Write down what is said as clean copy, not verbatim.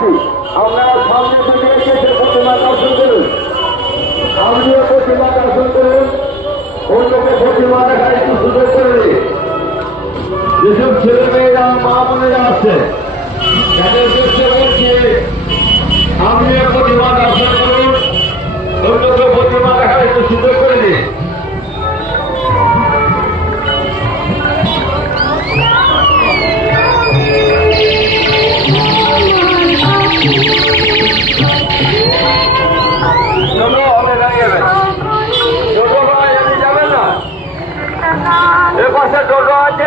বলছি, আপনারা সামনে থেকে এসে প্রতিমা দর্শন করুন। আপনিও প্রতিমা দর্শন করুন, অন্যকে প্রতিমা দেখার একটু সুযোগ করে দিন। যেসব ছেলে মেয়েরা মা বোনেরা আছে তাদের চেষ্টা করছি আপনিও প্রতিমা দর্শন করুন, অন্যকে প্রতিমা দেখার একটু সুযোগ করে দিন। চলো হবে দাঁড়িয়ে টোটো ভাই আপনি যাবেন না, এ পাশে টোটো আছে।